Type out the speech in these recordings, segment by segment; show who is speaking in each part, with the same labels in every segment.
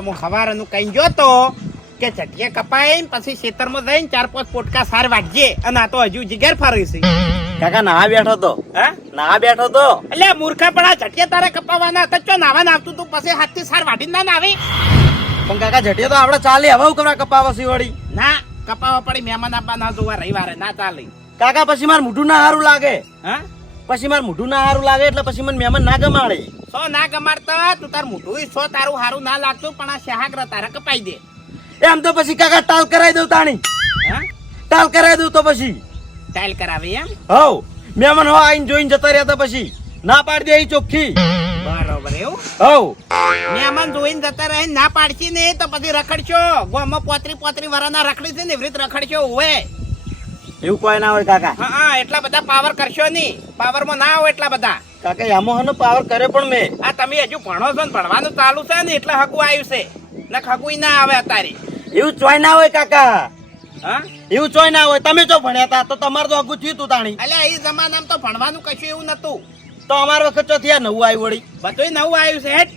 Speaker 1: તો હું કઈ જોતો કે ચટિયા કપાઈ પછી ખેતરમાં જઈને ચાર પાંચ પોટકા સાર વાટજે. અને આ તો હજુ જીગર ફરી છે.
Speaker 2: કાકા નાહ બેઠો તો. હા? ના બેઠો તો.
Speaker 1: એટલે મૂર્ખા પણ આ ચટિયા તારે કપાવાના હતા. ચો નાવા આવતું તું? પછી હાથથી સાર વાટીને ના નાવી
Speaker 2: પણ કાકા ઝટીએ તો આપણે ચાલે હવે કમરા કપાવા સી વળી.
Speaker 1: ના કપાવા પડી મહેમાન આપવા ના જોવા રવિવારે ના ચાલે.
Speaker 2: કાકા પછી માર મોઢું ના હારું લાગે. હા? પછી માર મોઢું ના હારું લાગે એટલે પછી મને મહેમાન ના ગમાડે.
Speaker 1: સો ના ગમાડતા તું તાર મોટું સો તારું હારું ના લાગતું પણ આ શહાગ્ર તારે કપાઈ દે.
Speaker 2: એમ તો પછી કાકા ટાલ કરાવી દઉં તાણી. ટાલ કરાવી દઉં તો પછી.
Speaker 1: ટાઈલ કરાવી એમ?
Speaker 2: હવ. મહેમાન હો આઈને જોઈને જતા રહ્યા તો પછી. ના પાડી દે ચોખ્ખી.
Speaker 1: બરોબર એવું? હવ. મહેમાન જોઈને જતા રહે ના પાડશી ને તો પછી રખડશો. ગોમાં પોતરી પોતરી વરાના રખડી છે ને એવી રીતે રખડશો હોય
Speaker 2: એવું કોઈ ના હોય કાકા. હા
Speaker 1: હા એટલા બધા પાવર કરશો નહીં. પાવરમાં ના હોય એટલા બધા.
Speaker 2: કાકા યામો હનો પાવર કરે પણ મેં.
Speaker 1: આ તમે હજુ ભણો છો ને ભણવાનું ચાલુ છે ને એટલે હકુ આવ્યું છે. ને હગું ના આવે તારી
Speaker 2: એવું ચોય ના હોય કાકા. હા? એવું ચોય ના હોય. તમે જો ભણ્યા હતા તો તમારે તો હકુ થયું તું તાણી.
Speaker 1: અલ્યા એ જમાનામાં તો ભણવાનું કશું એવું નતું
Speaker 2: તો અમાર વખત તો થયા નવું આવ્યું વળી.
Speaker 1: બધું નવું આવ્યું છે હેડ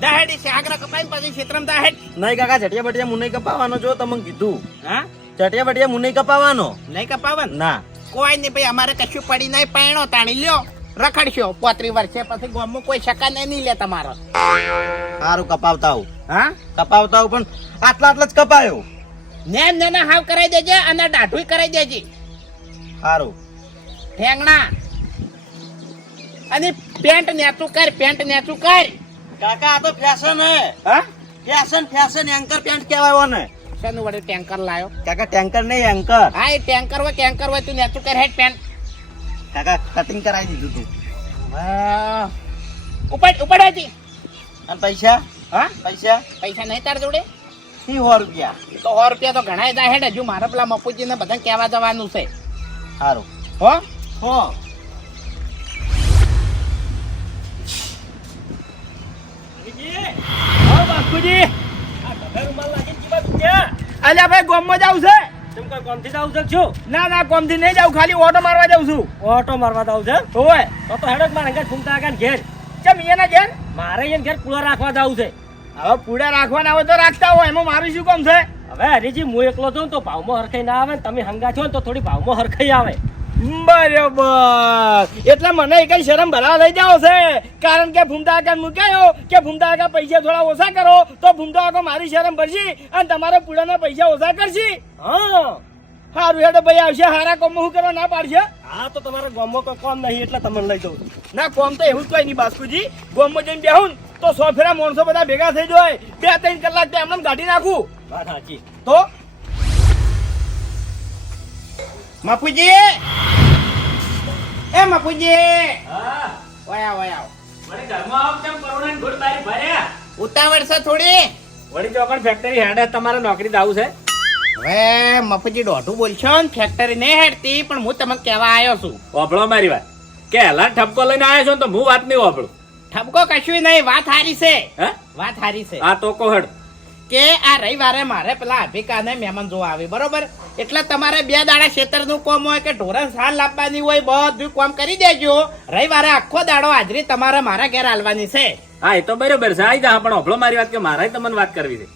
Speaker 1: દાહેડી છે આગળ કપાઈ પછી ક્ષેત્રમાં દાહેડ
Speaker 2: નહીં કાકા જટિયા બટિયા મુનઈ કપાવાનો જો તમને કીધું. હા? ઝટિયા બટિયા મુનઈ કપાવાનો.
Speaker 1: નહીં કપાવન? ના. કોઈ નહીં ભાઈ અમારે કશું પડી નહીં પાયણો તાણી લ્યો. રખડશો. પોત્રી વર્ષે પછી ગામમાં કોઈ શકા નહીં લે તમારો.
Speaker 2: સારું કપાવતા આવું. હા? કપાવતા હું પણ આટલા આટલા જ કપાયો.
Speaker 1: નેમ નેના હાવ કરાઈ દેજે અને દાઢું કરાઈ દેજે. સારું. ઠેંગણા. અને પેન્ટ નેચું કર પેન્ટ નેચું કર.
Speaker 2: કાકા આ તો ફેશન હે. હા? ફેશન ફેશન એન્કર પેન્ટ કહેવાય ને
Speaker 1: શેનું વડે ટેન્કર લાયો?
Speaker 2: કાકા ટેન્કર નહીં એન્કર
Speaker 1: હા એ ટેન્કર હોય ટેન્કર હોય તું નેચું કર હેડ પેન્ટ.
Speaker 2: કાકા કટિંગ કરાવી દીધું તું.
Speaker 1: ઉપાડ ઉપાડ હતી
Speaker 2: અને પૈસા? હા? પૈસા?
Speaker 1: પૈસા નહીં તાર જોડે?
Speaker 2: સી સો રૂપિયા?
Speaker 1: તો સો રૂપિયા તો ઘણા જાય હેડ. હજુ મારે પેલા મપુજીને બધા કહેવા જવાનું છે. સારું હો? હો. અલ્યા ભાઈ ગોમમાં
Speaker 2: જાવ છે
Speaker 1: ના ના ગોમથી નહીં જાવ ખાલી ઓટો મારવા જાઉં છું.
Speaker 2: ઓટો મારવા જાવ છે? હોય. તો તો હેડો મારે ઘેર ઘૂમતા આગળ ઘેર.
Speaker 1: ચમ એના ઘેર?
Speaker 2: મારે એને ઘેર કુળા રાખવા જાવ છે.
Speaker 1: હવે પૂડા રાખવાના હોય તો રાખતા હોય એમાં મારું શું કામ છે?
Speaker 2: હવે હરીજી હું એકલો છું તો ભાવમાં હરખાઈ ના આવે તમે હંગા છો ને તો થોડી ભાવમાં હરખાઈ આવે.
Speaker 1: બરોબર. એટલે મને કઈ શરમ ભરા લઈ જાવ છે. કારણ કે ભૂમતા આગળ મૂકાયો કે ભૂમતા આગળ પૈસા થોડા ઓછા કરો તો ભૂમતા આગળ મારી શરમ ભરશી અને તમારા પૂડાના પૈસા ઓછા કરશી. હા. સારું હેડો ભાઈ આવશે. હારા કોમ શું કરવા ના પાડશે?
Speaker 2: હા તો તમારા ગામમાં કોઈ કોમ નહીં એટલે તમને લઈ જાઉં
Speaker 1: ના કોમ તો એવું જ કોઈ નહીં બાસ્કુજી ગોમમાં જઈને બેહું તો સો ફેરા માણસો બધા ભેગા થઈ જાય. બે ત્રણ કલાક તો એમને ગાડી નાખું. વાત સાચી. તો? મફુજી એ મફુજી વયા વયા ઉતાવળ છે થોડી.
Speaker 2: વળી ચોકડ ફેક્ટરી હેડે તમારે નોકરી દાવ છે?
Speaker 1: હવે મફુજી દોઢું બોલશો ને ફેક્ટરી નહીં હેડતી પણ હું તમને કહેવા આવ્યો છું.
Speaker 2: વાપરો મારી વાત. કે હેલા ઠપકો લઈને આવ્યો છો ને તો હું વાત નહીં વાપરું.
Speaker 1: ઠપકો કશું નહીં વાત હારી છે. હે? વાત હારી છે.
Speaker 2: આ ટોકો કોહડ
Speaker 1: કે આ રવિવારે મારે પેલા અભિકાને મહેમાન જોવા આવી બરોબર? એટલે તમારે બે દાડા ખેતરનું કોમ હોય કે ઢોરણ સાર લાવવાની હોય બધું કોમ કરી દેજો. રવિવારે આખો દાડો હાજરી તમારે મારા ઘેર હાલવાની છે.
Speaker 2: હા એ તો બરોબર છે. આઈ જા પણ ઓભળો મારી વાત કે મારે તમને વાત કરવી છે?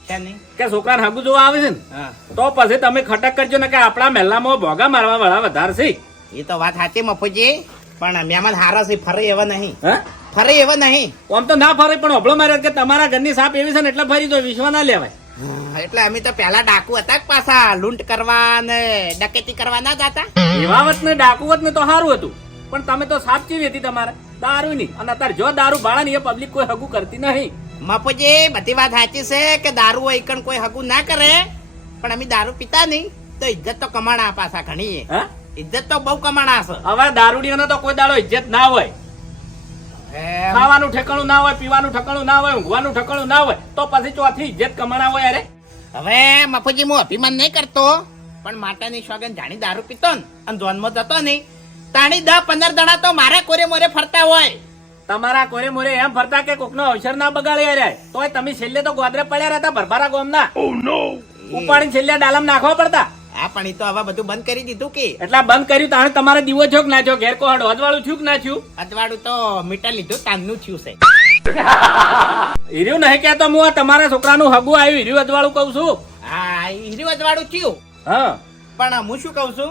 Speaker 2: કે છોકરાને હગું જોવા આવે છે ને તો પછી તમે ખટક કરજો ને કે આપણા મહેલામાં ભોગા મારવા વાળા વધારે છે.
Speaker 1: એ તો વાત સાચી મફુજી. પણ મહેમાન હારા છે ફરે એવા નહીં. હે? ફરે એવા નહીં.
Speaker 2: આમ તો ના ફરે પણ ઓભળો મારી વાત કે તમારા ઘરની સાપ એવી છે ને એટલે ફરી તો વિશ્વ ના લેવાય.
Speaker 1: એટલે અમે તો પેલા ડાકુ હતા જ પાછા લૂંટ કરવા ને ડકેતી કરવા ના જતા.
Speaker 2: એવાવત ને ડાકુવત ને તો સારું હતું. પણ તમે તો સાચી હતી તમારે. દારૂ ની. અને અત્યારે જો દારૂ ભાડા ની એ પબ્લિક કોઈ હગું કરતી નહીં.
Speaker 1: મફુજી બધી વાત સાચી છે કે દારૂ હોય કણ કોઈ હગું ના કરે. પણ અમે દારૂ પીતા નહીં. તો ઇજ્જત તો કમાણા પાછા ઘણી ઇજ્જત તો બહુ કમાણા છે.
Speaker 2: હવે દારૂડીઓનો તો કોઈ દાડો ઇજ્જત ના હોય. ખાવાનું ઠેકાણું ના હોય પીવાનું ઠેકાણું ના હોય ઊંઘવાનું ઠેકાણું ના હોય તો પછી ચોથી ઇજ્જત કમાણા હોય અરે.
Speaker 1: હવે મફુજી હું અભિમાન નહીં કરતો પણ માતાની સોગન જાણી દારૂ પીતો ને અને ધોનમાં જતો નહીં. તાણી દસ પંદર દણા તો મારા કોરે મોરે ફરતા હોય.
Speaker 2: તમારા કોરે મોરે એમ ફરતા કે કોકનો અવસર ના બગાડે અરે. તોય તમે છેલ્લે તો ગોદરે પડ્યા રહેતા ભરભારા ગોમના. ઉપાડીને છેલ્લે ડાલમ નાખવા પડતા.
Speaker 1: હા પણ એ તો હવે બધું બંધ કરી દીધું કે?
Speaker 2: એટલે બંધ કર્યું તાણે તમારે દીવો જોક ના જો ઘેર કોહડ અજવાળું થયું કે ના થયું?
Speaker 1: અજવાળું તો મીટર લીધું તાનનું થયું છે.
Speaker 2: હીર્યું નહીં કહેતો હું આ તમારા છોકરાનું હગું આવ્યું હીર્યું અજવાળું કહું છું.
Speaker 1: હા હીર્યું વાળું થયું. હા. પણ હું શું કહું છું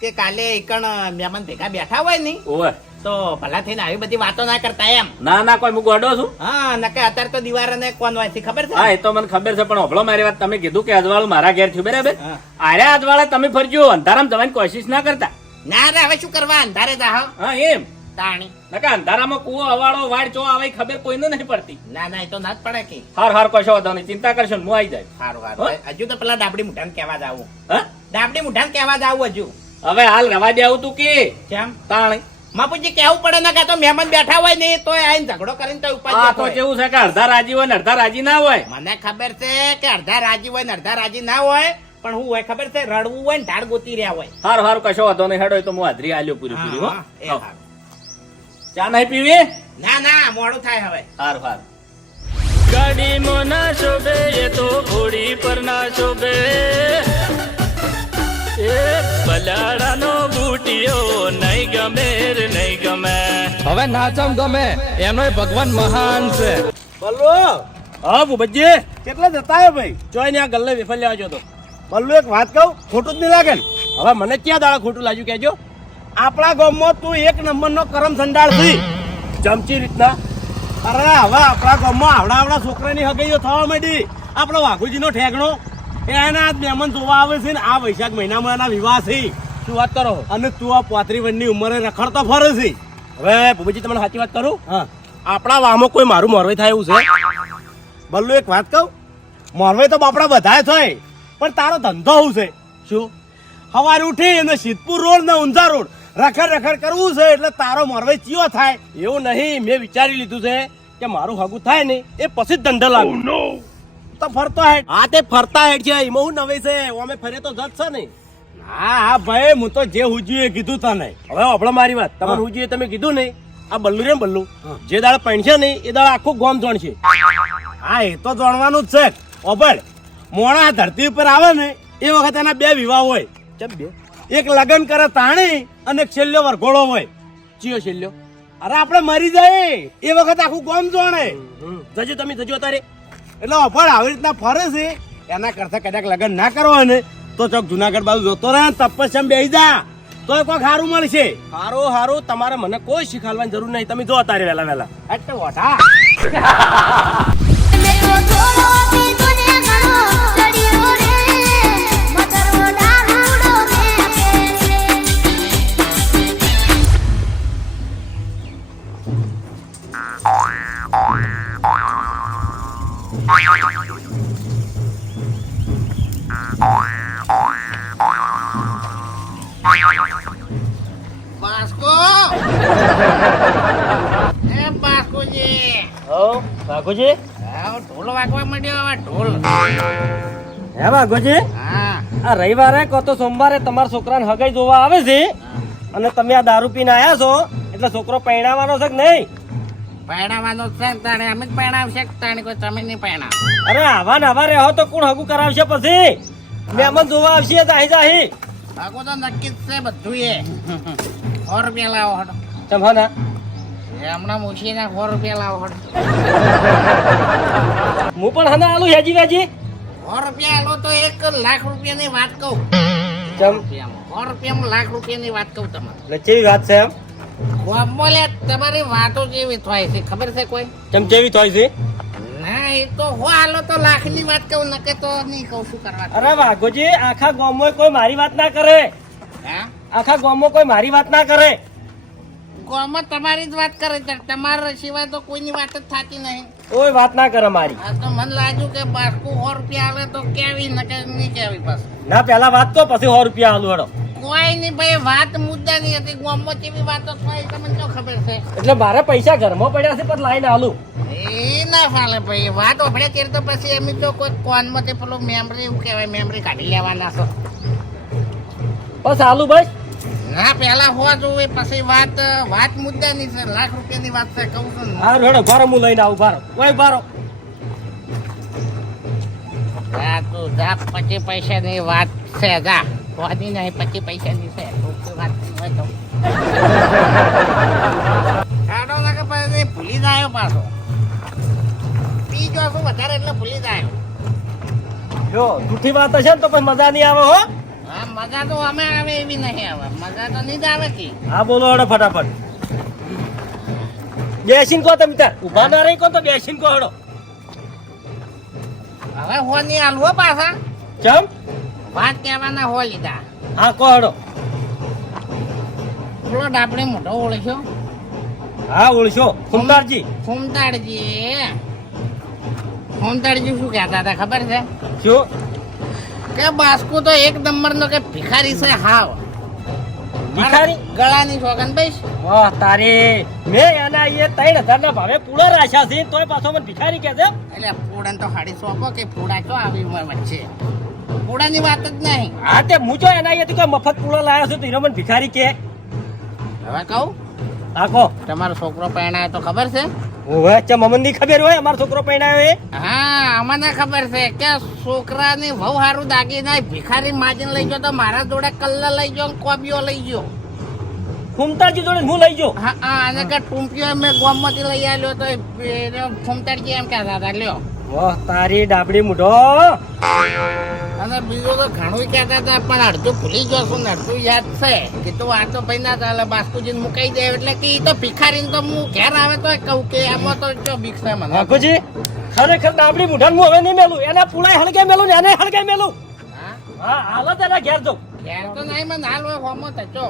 Speaker 1: કે કાલે એકણ મહેમાન ભેગા બેઠા હોય ને ઓવે. તો ભલા થઈને આવી બધી વાતો ના કરતા એમ.
Speaker 2: ના ના કોઈ હું ગોડો છું.
Speaker 1: હા નકે અત્યારે તો દિવારને કોણ હોય છે ખબર છે? હા
Speaker 2: એ તો મને ખબર છે પણ હોભળો મારી વાત. તમે કીધું કે અજવાળું મારા ઘેર થયું બરાબર. આરે અજવાળે તમે ફરજો અંધારામાં જવાની કોશિશ ના કરતા.
Speaker 1: ના રે હવે શું કરવા? અંધારે જા હા. એમ. તાણી.
Speaker 2: નકા અંધારામાં કૂવો અવાળો વાડ જો આવે ખબર કોઈને નહીં પડતી.
Speaker 1: ના ના એ તો ના જ પડે કે.
Speaker 2: હાર હાર કશો વાંધો નહીં. ચિંતા કરશો ને હું આવી જાય.
Speaker 1: સારું સારું. હજુ તો પેલા ડાબડી મુઠાને કહેવા જાવું. હા? ડાબડી મુઠાને કહેવા જાવું હજુ.
Speaker 2: હવે હાલ રવા દે આવું તું કે. કેમ? તાણી.
Speaker 1: માપુજી કેવું પડે ને કે તો મહેમાન બેઠા હોય ને તો આઈને ઝઘડો કરીને તો ઉપાય
Speaker 2: તો કેવું છે કે અડધા રાજી હોય ને અડધા રાજી ના હોય?
Speaker 1: મને ખબર છે કે અડધા રાજી હોય ને અડધા રાજી ના હોય પણ હું હોય ખબર છે રડવું હોય ને ઢાળ ગોતી રહ્યા હોય.
Speaker 2: હારું હારું કશો વાંધો નહીં. હેડો તો હું હાજરી આલ્યો પૂરી પૂરી હો. ચા નહીં પીવી?
Speaker 1: ના ના મોડું થાય હવે.
Speaker 2: હારું હારું. ગાડીમાં ના શોભે એ તો ઘોડી પર ના શોભે. એ બલાડાનો બુટિયો નહીં ગમે રે નહીં ગમે. હવે નાચમ ગમે એનોય ભગવાન મહાન છે. બલ્લો! હા ભૂપતજી? કેટલા જતા હે ભાઈ? જોઈ ને આ ગલ્લે વિફલ લેવા તો. બલ્લુ એક વાત કહું ખોટું જ નહીં લાગે ને? હવે મને ક્યાં દાડા ખોટું લાગ્યું કેજો આપણા ગામમાં તું એક નંબરનો કરમ સંડાળ થઈ ચમચી રીતના. અરે હવે આપણા ગામમાં આવડા આવડા છોકરાની હગાઈઓ થવા માંડી. આપણો વાઘુજીનો ઠેકણો એના મહેમાન જોવા આવે છે ને આ વૈશાખ મહિનામાં એના વિવાહ છે. શું વાત કરો? અને તું આ પોત્રી વનની ઉંમરે રખડતો ફરે છે. હવે ભૂપેજી તમને સાચી વાત કરું? હા. આપણા વાહમાં કોઈ મારું મોરવે થાય એવું છે? બલ્લુ એક વાત કહું. મોરવાઈ તો બાપડા બધાય થાય પણ તારો ધંધો શું છે? શું? સવારે ઉઠી અને સિદ્ધપુર રોડ ને ઊંઝા રોડ. રખડ રખડ કરવું છે એટલે તારો મોરવે ચિયો થાય. એવું નહીં મેં વિચારી લીધું છે કે મારું હગું થાય ને એ પછી જ ધંધો લાગુ. તો ફરતો હેડ. હા તે ફરતા હેડ છે એમાં હું નવે છે અમે ફરે તો જત છે ને. હા હા ભાઈ હું તો જે હુજ્યું કીધું તને. હવે આપણે મારી વાત. તમારે હું. તમે કીધું ને આ બલ્લુ રે બલ્લુ. જે દાળ પૈણશે ને એ દાળ આખું ગોમ જોણ છે. હા એ તો જાણવાનું જ છે. ઓબળ મોણા ધરતી ઉપર આવે ને એ વખત એના બે વિવાહ હોય. ચમ બે? એક લગ્ન કરે તાણી અને છેલ્લો વરઘોડો હોય. ચિયો છેલ્લો? અરે આપણે મરી જાય એ વખત આખું ગોમ જોણે. જજો તમે જજો તારે એટલે ઓફર આવી રીતના ફરે છે. એના કરતા કદાચ લગ્ન ના કરો ને તો ચોક જુનાગઢ બાજુ જોતો રહે તપસ્યા બેસી જા. તો કોઈ સારું મળશે. સારું સારું તમારે મને કોઈ શીખાડવાની જરૂર નહીં. તમે જો અત્યારે વહેલા વહેલા. એટલે વઢા. હે ભાગોજી આ રવિવારે કો તો સોમવારે તમારા છોકરાને હગાઈ જોવા આવે છે? અને તમે આ દારૂ પીને આવ્યા છો? એટલે છોકરો પહેણાવાનો છે કે નહીં? પહેણાવાનો છે તાણે. અમે જ પહેણાવશે તાણે? કોઈ તમે નહીં પહેણાવ. અરે આવા ને આવા રહો તો કોણ હગું કરાવશે પછી? મહેમાન જોવા આવશે જાહી જાહી. હગું તો નક્કી જ છે બધું એ સો રૂપિયા લાવો હડો. ચમ હા હમણાં મૂકીને સો રૂપિયા લાવો હડો. હું પણ હના આલું હેજી વેજી? સો રૂપિયા આલો તો એક લાખ રૂપિયાની વાત કહું. ચમ સો રૂપિયામાં લાખ રૂપિયાની વાત કહું તમારે એટલે કેવી વાત છે એમ? ગામમાં લે તમારી વાતો જેવી થાય છે ખબર છે કોઈ? ચમ કેવી થાય છે? ના એ તો હો આલો તો લાખની વાત કહું નકે તો નહીં કહું શું કરવા અરે વાઘોજી આખા ગામમાં કોઈ મારી વાત ના કરે. હા? આખા ગામમાં કોઈ મારી વાત ના કરે. ગામમાં તમારી જ વાત કરે તમારા સિવાય તો કોઈની વાત જ થતી નહીં. કોઈ વાત ના કરે મારી. આ તો મને લાગ્યું કે બાસ્કુ સો રૂપિયા આલે તો કેવી નકે નહીં કેવી પાછું. ના પેલા વાત તો પછી સો રૂપિયા આલું હેડો. કોઈ નહીં ભાઈ વાત મુદ્દાની હતી ગામમાં કેવી વાતો થાય તમને તો ખબર છે? એટલે મારે પૈસા ઘરમાં પડ્યા છે પણ લાઈને આલું એ ના ફાલે ભાઈ વાત આપણે ત્યારે તો પછી એમ તો કોઈ કોનમાંથી પેલું મેમરી એવું કહેવાય મેમરી કાઢી લેવાના છો. બસ આલુ બસ. ના પેલા હોવા જોવે પછી વાત વાત મુદ્દાની છે લાખ રૂપિયાની વાત છે કહું છું ને. હારું હેડો ભારો હું લઈને આવું ભારો. ઓય ભારો. જા તું જા પછી પૈસાની વાત છે જા. હોતી નહીં પછી પૈસાની છે વાત હોય તો. કાઢો ના કે પછી ભૂલી જાય પાછો. જાશું વધારે એટલે ભૂલી જાય. જો જૂઠી વાત હશે ને તો પછી મજા નહીં આવે હો. હા મજા તો અમે આવે એવી નહીં આવે. મજા તો નહીં જ આવે કે. હા બોલો હડો ફટાફટ. બેસીન કહો તમે તાર ઊભા ના રહી કહો તો બેસીન કહો હડો. હવે હોની હાલવો પાછા. ચમ? વાત કહેવાના હો લીધા. હા કહો હડો. પેલો મોટો ઓળખ્યો હા ઓળશો. ખુમદારજી ફૂમતાડજી. ફૂમતાડજી શું કહેતા હતા ખબર છે? શું? કે બાસ્કુ તો એક નંબર નો કે ભિખારી છે હાવ. ભિખારી? ગળાની સોગન ભાઈ વાહ તારે. મેં એના એ ત્રણ હજાર ના ભાવે પૂળા રાખ્યા છે તોય પાછો મને ભિખારી કહે છે? એટલે પૂળન તો હાડી સોંપો કે ફૂડા તો આવી ઉંમર વચ્ચે? પૂળાની વાત જ નહીં. હા તે હું જો એના એ કોઈ મફત પૂળો લાવ્યો છે તો એનો મને ભિખારી કે. હવે કહું આખો તમારો છોકરો પરણાયો તો ખબર છે? ઓવે ચમ અમને ની ખબર હોય? અમારો છોકરો પરણાયો એ? હા અમને ખબર છે કે છોકરાની વહુ હારું દાગી નાય ભિખારી માજીને લઈ ગયો તો મારા જોડે કલ્લા લઈ ગયો કોબીઓ લઈ ગયો. ફૂમતાજી જોડે હું લઈ જો હા હા અને કે ટૂંપીઓ મેં ગોમમાંથી લઈ આવ્યો તો એ ફૂમતાડજી એમ કહેતા હતા લ્યો. વાહ તારી ડાબડી મૂઢો. અને બીજું તો ઘણું કહેતા હતા પણ અડધું ભૂલી ગયો છું ને અડધું યાદ છે. કે તું આ તો ભાઈ ના ચાલે બાસ્કુજીને મુકાઈ દે. એટલે કે તો ભિખારી તો હું ઘેર આવે તો કહું કે આમાં તો જો બીક છે મને. આખોજી ખરેખર ડાબડી મૂઢા હું હવે નહીં મેલું. એના પુળાય હળગે મેલું ને એને હળગે મેલું. હા? હા હાલો તેના ઘેર જો ઘેર તો નહીં મને હાલ હોય હોમો થચો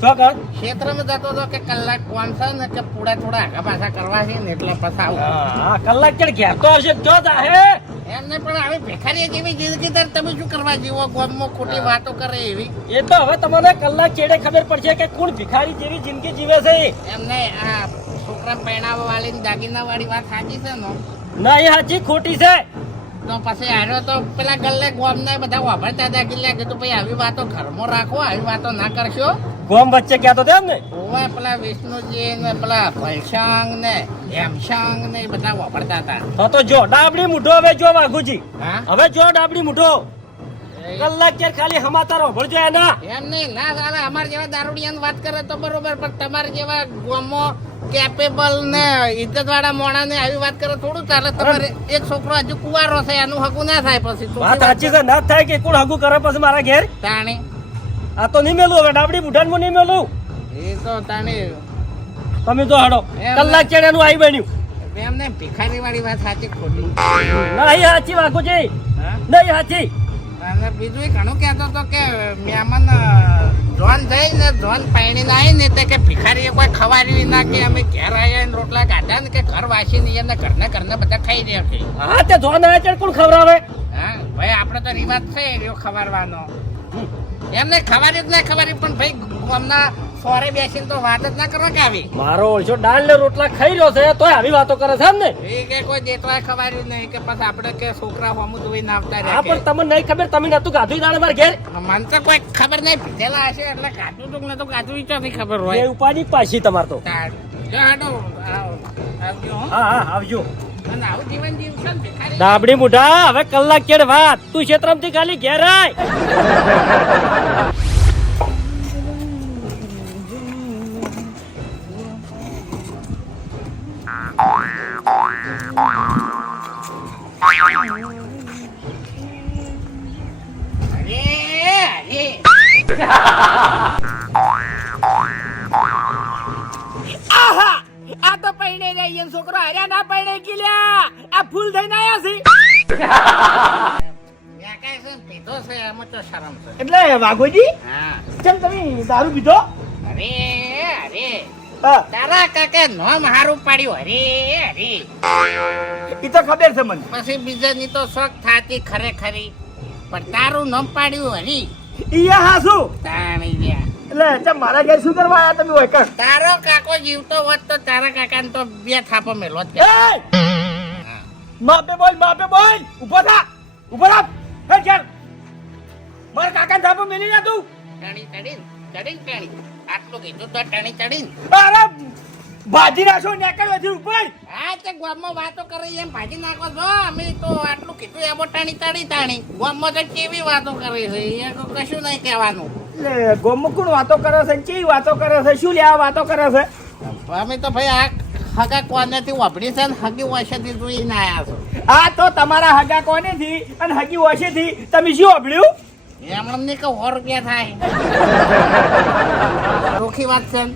Speaker 2: શું કર ક્ષેત્રમાં જતો હતો કે કલાક કોણ છે ને કે પૂડા થોડા આગા પાછા કરવા છે ને એટલે પછી હા કલાક કે ઘેર તો આવશે? જો જાહે. એમને પણ આવી ભિખારી જેવી જિંદગી દર તમે શું કરવા જીવો? ગોમમાં ખોટી વાતો કરે એવી. એ તો હવે તમને કલાક ચેડે ખબર પડશે કે કોણ ભિખારી જેવી જિંદગી જીવે છે. એમને આ છોકરા પહેણાવા વાળી દાગીના વાળી વાત સાચી છે ને? ના એ સાચી ખોટી છે. તો પછી આવ્યો તો પેલા ગલ્લે ગોમના બધા વાપરતા હતા કે કીધું ભાઈ આવી વાતો ઘરમાં રાખો આવી વાતો ના કરશો. ગોમ વચ્ચે કહેતો તેમ ને ઓવા પેલા વિષ્ણુજી ને પેલા ફલશાંગ ને હેમશાંગ ને બધા વાપરતા હતા. તો તો જો ડાબડી મુઢો હવે જો વાઘુજી. હવે જો ડાબડી મુઢો. કલાક કે ખાલી હમાતારો ભળજો એના. એમ નહીં ના દાદા અમાર જેવા દારૂડિયાની વાત કરે તો બરોબર પણ તમાર જેવા ગોમો કેપેબલ ને ઇજ્જત વાળા મોણા ને આવી વાત કરે થોડું ચાલે. તમારે એક છોકરો હજુ કુવારો છે એનું હકું ના થાય પછી. વાત સાચી છે ના થાય કે કોણ હગું કરે પછી મારા ઘેર? તાણી. આ તો નહીં મેલું હવે ડાબડી હું નહીં મેલું. એ તો તાને તમે તો હાડો કલાક ચડ્યા નું આવી બન્યું એમને ભિખારી વાળી વાત સાચી ખોટી. નહીં સાચી વાઘુજી છે નહીં સાચી. અને બીજું એ ઘણું કહેતો હતો કે મહેમાન થઈ ને પાણી ના આવી ને તે કે ભિખારીએ કોઈ ખવારી ના કે અમે ઘેર આવ્યા ને રોટલા કાઢ્યા ને કે ઘર વાસી ને એમને ઘરના ઘરના બધા ખાઈ રહ્યા છે. હા તે ધોન આવે ચેડ કોણ ખવડાવે? હા ભાઈ આપણે તો રિવાજ છે એવો ખવારવાનો. એમને ખબર જ ના ખબર પણ ભાઈ અમના સોરે બેસીને તો વાત જ ના કરો કે આવી. મારો ઓળશો દાળ ને રોટલા ખાઈ રહ્યો છે તોય આવી વાતો કરે છે ને? એ કે કોઈ દેતવા ખવાર્યું નહીં કે પછી આપણે કે છોકરા હોમું જોઈ ના આવતા હા રહ્યા પણ તમને નહીં ખબર તમે નતું ગાધું દાળ મારા ઘેર? મને તો કોઈ ખબર નહીં પીધેલા હશે એટલે કાચું તો નતું તો નહીં ખબર એ હોય ઉપાડી પાછી તમાર તો. હાડો, આવજો હા હા આવજો. ડાબડી મુઢા હવે કલાક કેડ વાત. તું ક્ષેત્રમથી ખાલી ઘેર વાઘોજી હા. કેમ તમે દારૂ પીધો? અરે અરે. તારા કાકે નોમ હારું પાડ્યું. અરે અરે. એ તો ખબર છે મને. પછી બીજાની તો શોખ થાતી ખરેખરી. પણ તારું નોમ પાડ્યું હરી ઈ હા શું? તાણી ગયા. એટલે ચમ મારા ઘેર શું કરવા આયા તમે હોય તારો કાકો જીવતો હોત તો તારા કાકાને તો બે થાપો મેલો જ માપે બોલ માપે બોલ. ઊભો થા ઊભો થા. હે ચાલ મારા કાકા ધાપો મેલી જા તું ટણી ટણીન ટણીન ટણી. આટલું કીધું તો ટણી ટણીન અરે ભાજી નાખો નેકળ વધી ઉપર. હા તે ગામમાં વાતો કરે એમ ભાજી નાખો છો. અમે તો આટલું કીધું એમ ટાણી ટાણી તાણી ગામમાં તો કેવી વાતો કરે છે? એ કશું નહીં કહેવાનું. એટલે ગોમુકુણ વાતો કરે છે? કેવી વાતો કરે છે? શું લે વાતો કરે છે? અમે તો ભાઈ આ હગા કોનેથી વાપરી છે ને હગી વાસેથી જોઈને ના છો. આ તો તમારા હગા કોનેથી અને હગી ઓછેથી તમે શું અભળ્યું એમણે કે સો રૂપિયા થાય. ચોખ્ખી વાત છે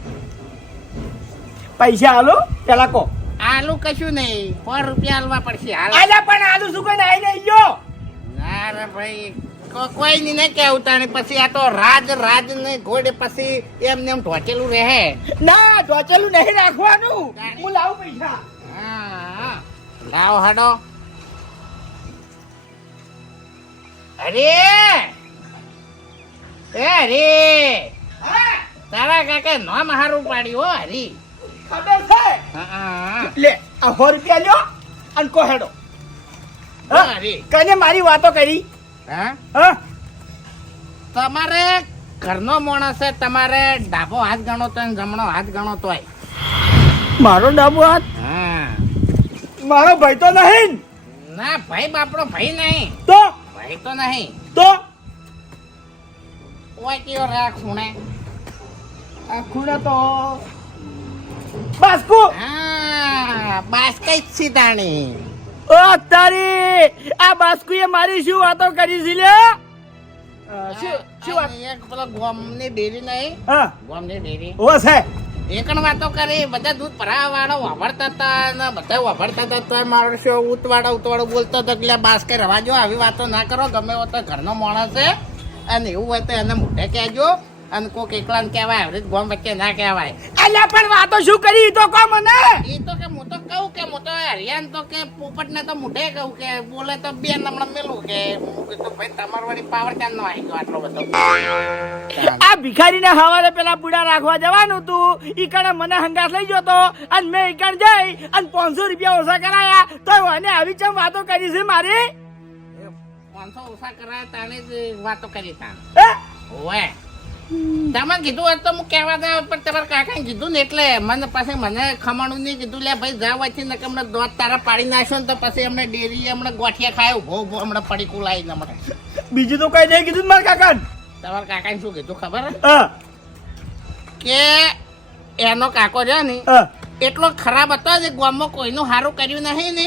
Speaker 2: પૈસા હાલો પેલા કો. આલુ કશું નહીં સો રૂપિયા આલવા પડશે આલા પણ આલુ શું કઈ નહીં ગયો ના રે ભાઈ કોઈ ની નહીં કેવું તાણી પછી આ તો રાજ રાજ ને ઘોડે પછી એમને એમ ઢોચેલું રહે. ના ઢોચેલું નહીં રાખવાનું. હું લાવું પૈસા. હા, લાવો હાડો. અરે! એ હરી! તારા કાકા નામ મારું પાડ્યું હો હરી. ખબર છે? હા, હા, લે આ સો રૂપિયા લ્યો અને કોહેડો. હા. કને મારી વાતો કરી? હા? હા? તમારે ઘરનો માણસ છે તમારે ડાબો હાથ ગણો તો જમણો હાથ ગણો તોય. મારો ડાબો હાથ? હા. મારો ભાઈ તો નહીં ના ભાઈ બાપડો ભાઈ નહીં. તો? ભાઈ તો નહીં. તો? કયો રાખ ખૂણે આ ખૂણે તો બાસ્કુ. હા બાસ જ સીધાણી ઓ તારી આ બાસ્કુએ મારી શું વાતો કરી છે લે શું વાત? એક પેલો ગોમની ડેરી નહીં હા. ગોમની ડેરી ઓ છે. એકણ વાતો કરી બધા દૂધ વાળા વાપરતા હતા ને બધા વાપરતા હતા તો શું ઉતવાડા ઉતવાડા બોલતો હતો એટલે બાસ કઈ રવા જો આવી વાતો ના કરો ગમે તો ઘરનો માણસ છે. અને એવું હોય તો એને મોઢે કહેજો અને કોક એકલાને કહેવાય હવે ગોમ વચ્ચે ના કહેવાય. અલ્યા પણ વાતો શું કરી? તો કહો મને. એ તો કે હું તો કહું કે હું તો હરિયાન તો કે પોપટ ને તો મોઢે કહું કે બોલે તો બે હમણાં મેલું કે તો ભાઈ તમારો વળી પાવર ક્યાં નો આવી ગયો આટલો બધો? આ ભિખારીને હવારે પેલા બુડા રાખવા જવાનું તું. ઈ કણે મને હંગાસ લઈ ગયો તો. અને મેં ઈ કણ જઈ અને પાંચસો રૂપિયા ઓછા કરાયા. તો મને આવી ચમ વાતો કરી છે મારી? પાંચસો ઓછા કરાય તાણે જ વાતો કરી તા. હે? ઓવે. તમે કીધું હોત તો હું કહેવા દે પણ તમારા કાકાએ કીધું ને એટલે મને પછી મને ખમણું નહીં કીધું. લે ભાઈ જા વચ્ચે ને હમણાં દોધ તારા પાડી નાખ્યો ને તો પછી એમને ડેરી હમણાં ગોઠિયા ખાય. ઊભો ઊભો હમણાં પડી કુલાઈ હમણાં. બીજું તો કઈ નહીં કીધું ને મારા કાકા તમારા કાકાને શું કીધું ખબર? કે એનો કાકો છે ને એટલો ખરાબ હતો જે ગામમાં કોઈનું સારું કર્યું નહીં ને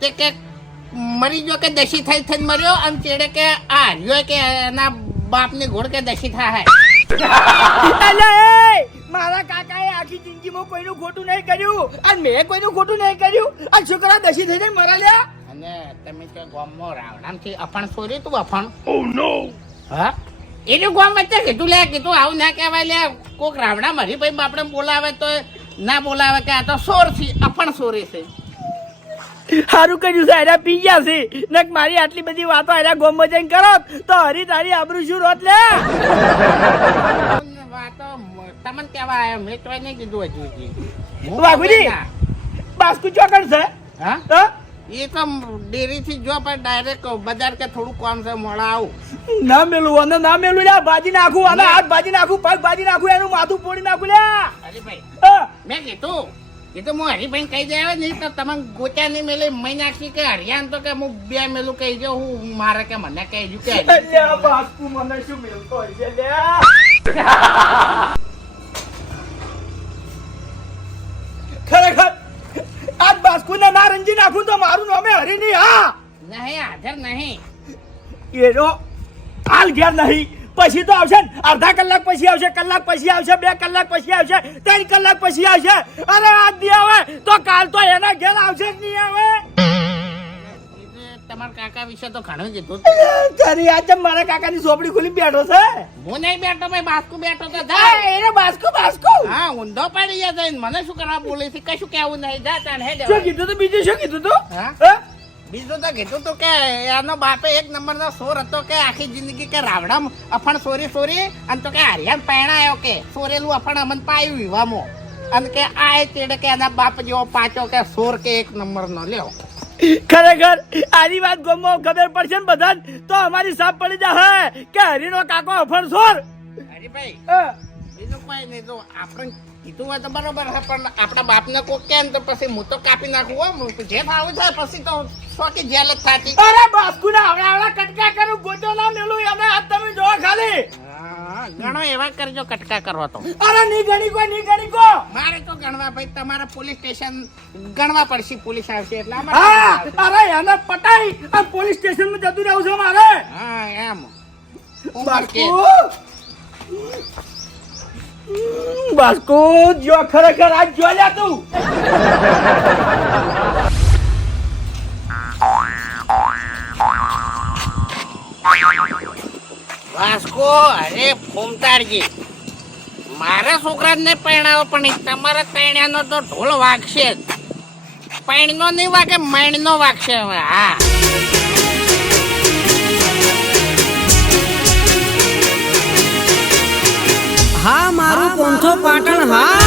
Speaker 2: તે કે મરી ગયો કે દશી થઈ થઈ મર્યો અને ચેડે કે આ હર્યો કે એના બાપની ઘોડ કે દશી થાય મારા મારા કાકાએ આખી જિંદગીમાં કોઈનું ખોટું નહીં કર્યું અને મેં કોઈનું ખોટું નહીં કર્યું. આ છોકરા દસી થઈને મરા લ્યા. અને તમે તો ગામમાં રાવણામથી અફણ સોરી તું અફણ? હા? એનું ગામ વચ્ચે કીધું લે કીધું આવું ના કહેવાય લે કોક રાવણા મરી ભાઈ બાપડે બોલાવે તો ના બોલાવે કે આ તો સોર છે અફણ સોરી છે. સારું કર્યું છે એના પી ગયા છે નક મારી આટલી બધી વાતો એના ગોમ જઈને કરો તો હરી તારી આબરું શું રોત લે તમને કેવા આવ્યો મેં તો નહીં કીધું હજુ સુધી. હું વાઘુજી! ના. બાસ્કુ ચોકડ છે હા હા? એ તો ડેરી થી જો પણ ડાયરેક્ટ બજાર કે થોડું કામ છે મોડા આવું ના મેલું અને ના મેલું લ્યા ભાજી નાખું અને હાથ ભાજી નાખું પગ ભાજી નાખું એનું માથું પોડી નાખું લ્યા હરીભાઈ હા. મેં કીધું કીધું હું હરિભાઈ કહી જાય નહીં તો તમે ગોચા નહીં મેલે મહી નાખી કે હરિયાન તો કે હું બે મેલું કહી દઉં હું મારે કે મને કહી દઉં કે મને શું મેલતો હોય છે ખરેખર આજ બાસ્કુ ને ના રંજી નાખું તો મારું નામે હરી નહીં હા? નહીં હાજર નહીં. એનો હાલ ઘેર નહીં. પછી તો આવશે ને. અડધા કલાક પછી આવશે કલાક પછી આવશે બે કલાક પછી આવશે ત્રણ કલાક પછી આવશે. અરે આજ નહીં આવે. તો કાલ તો એના ઘેર આવશે જ નહીં આવે. તમારા કાકા વિશે તો ઘણું કીધું તારી આજે મારા કાકાની ઝોપડી ખુલી બેઠો છે. હું નહીં બેઠો ભાઈ બાસ્કુ બેઠો તો હા, એને બાસ્કુ બાસ્કુ. હા ઊંધો પડી જઈને મને શું કરવા બોલે છે? કશું કેવું નહીં. જા શું કીધું તું? બીજું શું કીધું તું? હા? બીજું તો કીધું તું કે એનો બાપે એક નંબર નો સોર હતો કે આખી જિંદગી કે રાવડા અફણ સોરી સોરી અને તો કે હરિયાણ પહેણાયો કે સોરેલું અફણ અમન પાયું વિવામો અને કે આ ચેડે કે એના બાપ જેવો પાછો કે સોર કે એક નંબર નો લ્યો. ખરેખર આની વાત ગમો ખબર પડશે ને બધા તો અમારી સાપ પડી જાય કે હરીનો કાકો અફણ સોર? હરીભાઈ. બીજું કોઈ નહીં તો આપણે હોય તો બરોબર છે પણ આપણા બાપને કોઈ કેમ તો પછી હું તો કાપી નાખું હો. હું જે ભાવ થાય પછી તો સોટી જેલ જ થાતી. અરે બાસ્કુ ના આવડા આવડા કટકા કરું ગોટો ના મેલું એને હાથ તમે જો ખાલી. ગણો એવા કરજો કટકા કરવા તો. અરે ની ગણી કો ની ગણી કો મારે તો ગણવા ભાઈ તમારે પોલીસ સ્ટેશન ગણવા પડશે પોલીસ આવશે એટલે અરે એને પટાઈ આ પોલીસ સ્ટેશનમાં જતું રહેવું છે મારે. હા એમ. ઉંમર કે. બાસ્કો! બાસ્કો, જો ખરેખર આજ જો લ્યા તું. વાસ્કો અરે ફોમતારજી મારા છોકરાને પરણાવો પણ તમારા તૈણ્યાનો તો ઢોલ વાગશે જ. પૈણનો નહીં વાગે, મૈણનો વાગશે હવે, હા. મારું પંથો પાટણ હા.